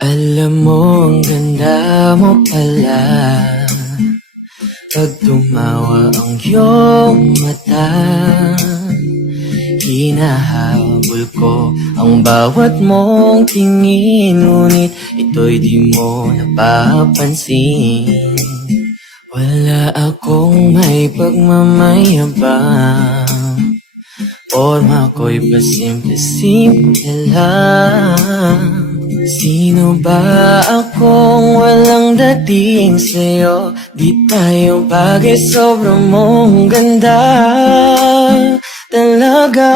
Alam mo, ang ganda mo pala pag tumawa ang iyong mata. Hinahabol ko ang bawat mong tingin, ngunit ito'y di mo napapansin. Wala akong may pagmamayabang, forma ko'y pasimple-simple lang. Sino ba akong walang dating sa'yo? Di tayo bagay, sobrang mong ganda talaga.